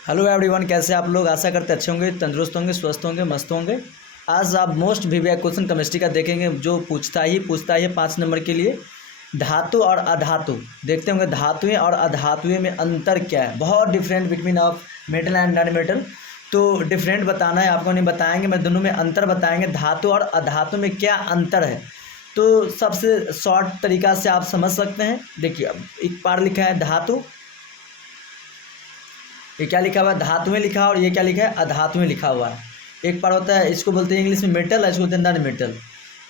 Hello everyone, कैसे आप लोग। आशा करते अच्छे होंगे, तंदुरुस्त होंगे, स्वस्थ होंगे, मस्त होंगे। आज आप मोस्ट वीवीआई क्वेश्चन केमिस्ट्री का देखेंगे जो पूछता ही है 5 नंबर के लिए। धातु और अधातु देखते होंगे, धातुएं और अधातुएं में अंतर क्या है। बहुत different between of metal and non metal. तो डिफरेंट बताना है आपको, नहीं बताएंगे, मैं दोनों में अंतर बताएंगे। धातु और अधातु में क्या अंतर है, तो सबसे शॉर्ट तरीका से आप समझ सकते हैं। देखिए, अब एक बार लिखा है धातु, ये क्या लिखा हुआ है, धातुएं लिखा है, और ये क्या लिखा है, अधातुएं लिखा हुआ है। एक बार होता है, इसको बोलते हैं इंग्लिश में मेटल, इसको बोलते हैं नॉन मेटल।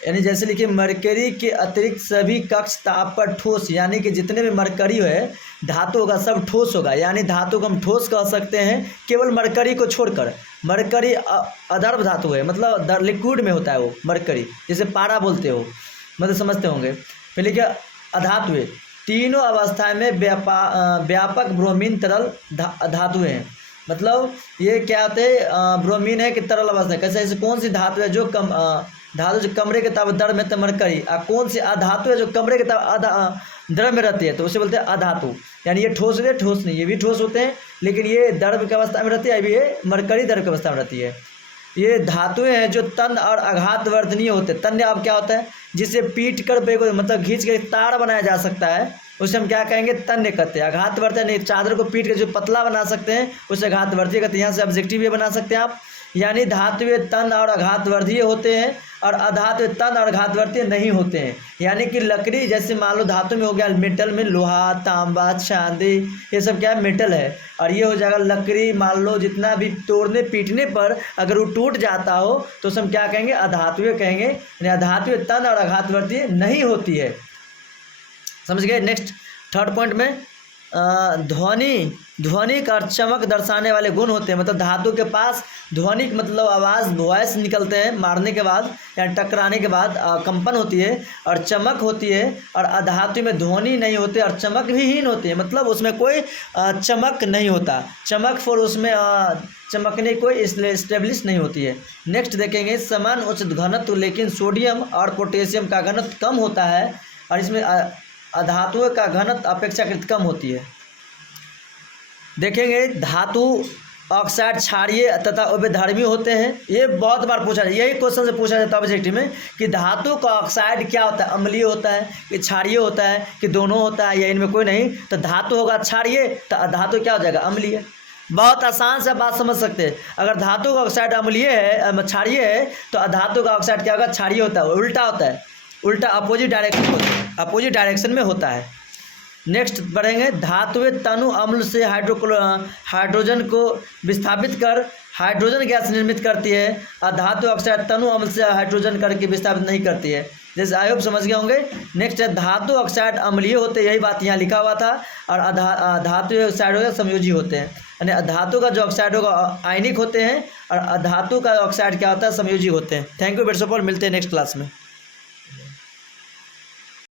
यानी जैसे लिखिए, मरकरी के अतिरिक्त सभी कक्ष ताप पर ठोस, यानी कि जितने भी मरकरी है धातु होगा सब ठोस होगा। यानी धातु को हम ठोस कह सकते हैं केवल मरकरी को छोड़कर। मरकरी अद्रव धातु है, मतलब लिक्विड में होता है वो मरकरी, जैसे पारा बोलते हो, मतलब समझते होंगे। फिर लिखिए अधातुएं, तीनों अवस्था में व्यापक ब्रोमीन तरल धातुएं हैं। मतलब ये क्या होते हैं, ब्रोमीन है कि तरल अवस्था है। कैसे, ऐसे कौन सी धातु है जो धातु जो कमरे के ताप द्रव में तो मरकरी, कौन सी अधातु है जो कमरे के ताप द्रव में रहती है, तो उसे बोलते हैं अधातु। यानी ये ठोस है, ठोस नहीं, ये भी ठोस होते हैं, लेकिन ये द्रव की अवस्था में रहती है, अभी ये मरकरी द्रव की अवस्था में रहती है। ये धातुएं हैं जो तन और आघात वर्धनीय होते हैं। तन्य अब क्या होता है, जिसे पीट कर मतलब खींच के तार बनाया जा सकता है, उसे हम क्या कहेंगे, तन्य कहते हैं। आघात वर्धनीय नहीं, चादर को पीट कर जो पतला बना सकते हैं उसे आघात वर्धनीय कहते हैं। यहाँ से ऑब्जेक्टिव ये बना सकते हैं आप। यानी धातुएं तन और आघात वर्धनीय होते हैं और अधातु तन और आघात वर्धनीय नहीं होते हैं। यानी कि लकड़ी, जैसे मान लो धातु में हो गया मेटल में लोहा, तांबा, चांदी, ये सब क्या है, मेटल है। और ये हो जाएगा लकड़ी, मान लो जितना भी तोड़ने पीटने पर अगर वो टूट जाता हो तो उसे हम क्या कहेंगे, अधातुएं कहेंगे। यानी अधातुएं तन और आघात वर्धनीय नहीं होती है। समझ गए। नेक्स्ट थर्ड पॉइंट में ध्वनिक और चमक दर्शाने वाले गुण होते हैं। मतलब धातु के पास ध्वनिक मतलब आवाज़, वॉइस निकलते हैं मारने के बाद या टकराने के बाद, कंपन होती है, और चमक होती है। और अधातु में ध्वनि नहीं होते और चमक भी हीन होती है, मतलब उसमें कोई चमक नहीं होता। चमक फॉर उसमें चमकने कोई स्टेब्लिश नहीं होती है। नेक्स्ट देखेंगे, समान उच्च घनत्व, लेकिन सोडियम और पोटेशियम का घनत्व कम होता है, और इसमें अधातुओं का घनत्व अपेक्षाकृत कम होती है। देखेंगे, धातु ऑक्साइड क्षारीय तथा उभयधर्मी होते हैं। ये बहुत बार पूछा जाए, यही क्वेश्चन से पूछा जाता है ऑब्जेक्टिव में कि धातु का ऑक्साइड क्या होता है, अम्लीय होता है कि क्षारीय होता है कि दोनों होता है, या इनमें कोई नहीं। तो धातु होगा क्षारीय तो अधातु क्या हो जाएगा, अम्लीय। बहुत आसान से बात समझ सकते हैं। अगर धातु का ऑक्साइड अम्लीय है, क्षारीय है, तो अधातु का ऑक्साइड क्या होगा, क्षारीय होता है। उल्टा होता है, उल्टा अपोजिट डायरेक्शन में होता है। नेक्स्ट बढ़ेंगे, धातुएं तनु अम्ल से हाइड्रोजन को विस्थापित कर हाइड्रोजन गैस निर्मित करती है। अधातु ऑक्साइड तनु अम्ल से हाइड्रोजन करके विस्थापित नहीं करती है। जैसे आई होप समझ गए होंगे। नेक्स्ट है, धातु ऑक्साइड अम्लीय होते हैं, यही बात यहाँ लिखा हुआ था। और धातु ऑक्साइड होगा समयोजी होते हैं। यानी धातु का जो ऑक्साइड होगा आयनिक होते हैं, और अधातु का ऑक्साइड क्या होता है, समयोजी होते हैं। थैंक यू, बेट्स ऑफ ऑल, मिलते हैं नेक्स्ट क्लास में।